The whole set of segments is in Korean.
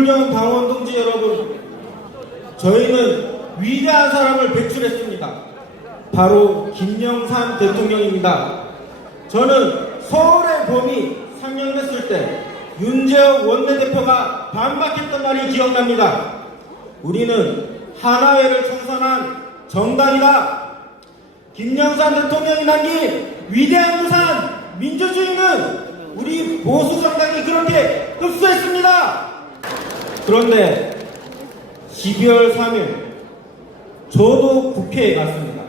훌륭 당원 동지 여러분, 저희는 위대한 사람을 배출했습니다. 바로 김영삼 대통령입니다. 저는 서울의 봄이 상영됐을 때 윤재호 원내대표가 반박했던 말이 기억납니다. 우리는 하나회를 청산한 정당이다. 김영삼 대통령이 남긴 위대한 부산 민주주의는 우리 보수 정당이 그렇게 흡수했습니다. 그런데 12월 3일 저도 국회에 갔습니다.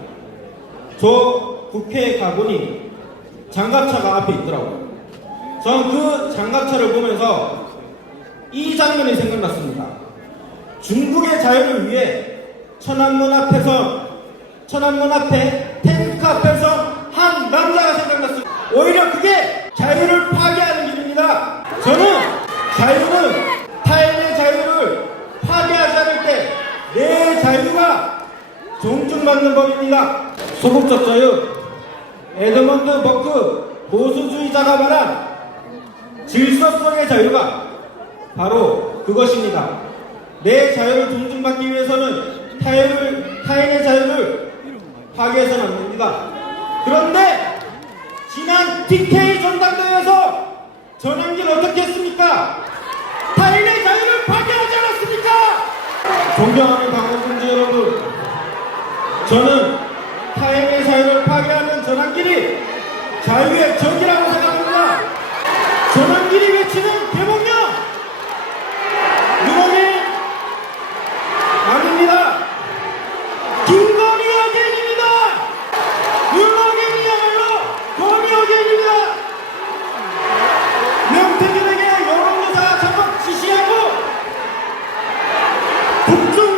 저 국회에 가보니 장갑차가 앞에 있더라고요. 전 그 장갑차를 보면서 이 장면이 생각났습니다. 중국의 자유를 위해 천안문 앞에서 천안문 앞에 탱크 앞에서 한 남자가 생각났습니다. 오히려 그게 자유를 파괴하는 길입니다. 저는 자유는 타인의 자유를 파괴하지 않을 때 내 자유가 존중받는 법입니다. 소극적 자유, 에드먼드 버크 보수주의자가 말한 질서성의 자유가 바로 그것입니다. 내 자유를 존중받기 위해서는 타인을, 타인의 자유를 파괴해서는 안 됩니다. 그런데 지난 TK 전당대회에서 전환기를 어떻게 했습니까? 타인의 자유를 파괴하지 않았습니까? 존경하는 여러분, 저는 타인의 자유를 파괴하는 전환길이 자유의 전기라고 생각합니다. 전환길이 외치는 대목령 유공이 아닙니다. 김건희 여진입니다. 유공이야말로 건희 여진입니다. 명태균에게 여론조사 작업 지시하고 국정